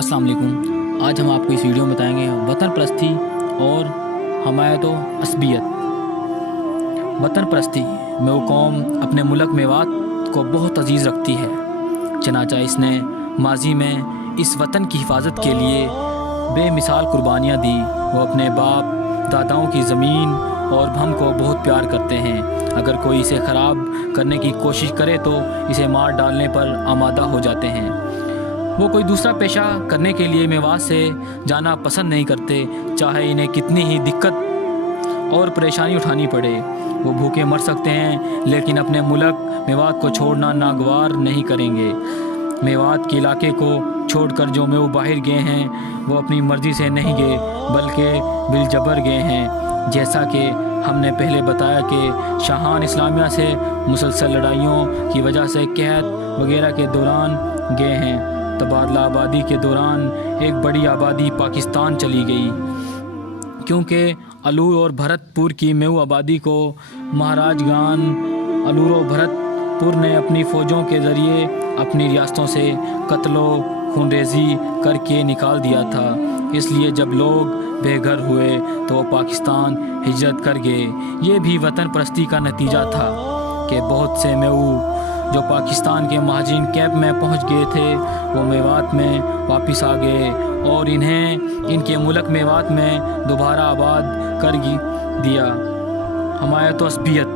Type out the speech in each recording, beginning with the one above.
السلام علیکم۔ آج ہم آپ کو اس ویڈیو میں بتائیں گے وطن پرستی اور حمایت و عصبیت۔ وطن پرستی میں وہ قوم اپنے ملک میوات کو بہت عزیز رکھتی ہے، چنانچہ اس نے ماضی میں اس وطن کی حفاظت کے لیے بے مثال قربانیاں دی۔ وہ اپنے باپ داداؤں کی زمین اور ہم کو بہت پیار کرتے ہیں۔ اگر کوئی اسے خراب کرنے کی کوشش کرے تو اسے مار ڈالنے پر آمادہ ہو جاتے ہیں۔ وہ کوئی دوسرا پیشہ کرنے کے لیے میوات سے جانا پسند نہیں کرتے، چاہے انہیں کتنی ہی دقت اور پریشانی اٹھانی پڑے۔ وہ بھوکے مر سکتے ہیں لیکن اپنے ملک میوات کو چھوڑنا ناگوار نہیں کریں گے۔ میوات کے علاقے کو چھوڑ کر جو میو باہر گئے ہیں وہ اپنی مرضی سے نہیں گئے بلکہ بالجبر گئے ہیں۔ جیسا کہ ہم نے پہلے بتایا کہ شاہان اسلامیہ سے مسلسل لڑائیوں کی وجہ سے قحط وغیرہ کے دوران گئے ہیں۔ تبادلہ آبادی کے دوران ایک بڑی آبادی پاکستان چلی گئی، کیونکہ الور اور بھرت پور کی میو آبادی کو مہاراج گان الور و بھرت پور نے اپنی فوجوں کے ذریعے اپنی ریاستوں سے قتل و خونریزی کر کے نکال دیا تھا۔ اس لیے جب لوگ بے گھر ہوئے تو وہ پاکستان ہجرت کر گئے۔ یہ بھی وطن پرستی کا نتیجہ تھا کہ بہت سے میو جو پاکستان کے مہاجرین کیمپ میں پہنچ گئے تھے وہ میوات میں واپس آ گئے اور انہیں ان کے ملک میوات میں دوبارہ آباد کر دیا۔ حمایت و عصبیت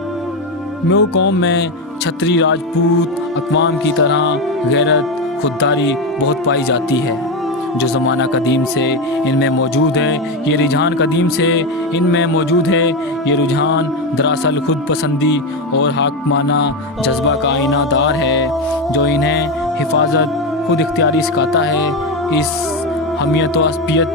میو قوم میں چھتری راجپوت اقوام کی طرح غیرت خودداری بہت پائی جاتی ہے، جو زمانہ قدیم سے ان میں موجود ہے۔ یہ رجحان قدیم سے ان میں موجود ہے۔ یہ رجحان دراصل خود پسندی اور حاکمانہ جذبہ کا آئینہ دار ہے جو انہیں حفاظت خود اختیاری سکھاتا ہے۔ اس حمیت و عصبیت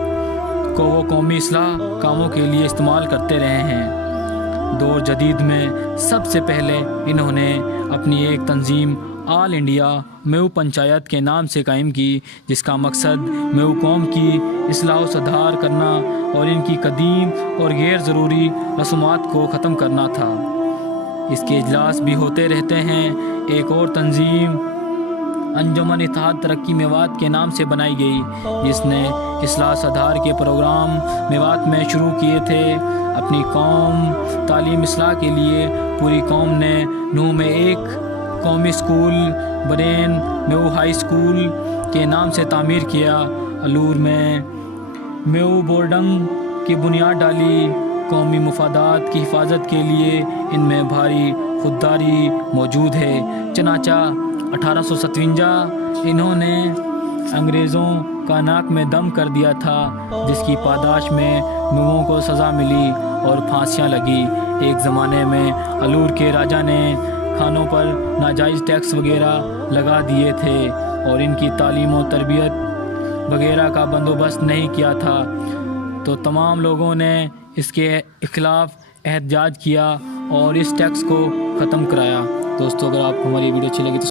کو وہ قومی اصلاح کاموں کے لیے استعمال کرتے رہے ہیں۔ دور جدید میں سب سے پہلے انہوں نے اپنی ایک تنظیم آل انڈیا میو پنچایت کے نام سے قائم کی، جس کا مقصد میو قوم کی اصلاح و سدھار کرنا اور ان کی قدیم اور غیر ضروری رسومات کو ختم کرنا تھا۔ اس کے اجلاس بھی ہوتے رہتے ہیں۔ ایک اور تنظیم انجمن اتحاد ترقی میوات کے نام سے بنائی گئی، جس نے اصلاح سدھار کے پروگرام میوات میں شروع کیے تھے۔ اپنی قوم تعلیم اصلاح کے لیے پوری قوم نے نوح میں ایک قومی اسکول برین میو ہائی اسکول کے نام سے تعمیر کیا۔ الور میں میو بورڈنگ کی بنیاد ڈالی۔ قومی مفادات کی حفاظت کے لیے ان میں بھاری خودداری موجود ہے، چنانچہ 1857 انہوں نے انگریزوں کا ناک میں دم کر دیا تھا، جس کی پاداش میں میوؤں کو سزا ملی اور پھانسیاں لگی۔ ایک زمانے میں الور کے راجا نے کھانوں پر ناجائز ٹیکس وغیرہ لگا دیے تھے اور ان کی تعلیم و تربیت وغیرہ کا بندوبست نہیں کیا تھا، تو تمام لوگوں نے اس کے خلاف احتجاج کیا اور اس ٹیکس کو ختم کرایا۔ دوستو، اگر آپ کو ہماری ویڈیو اچھی لگی تو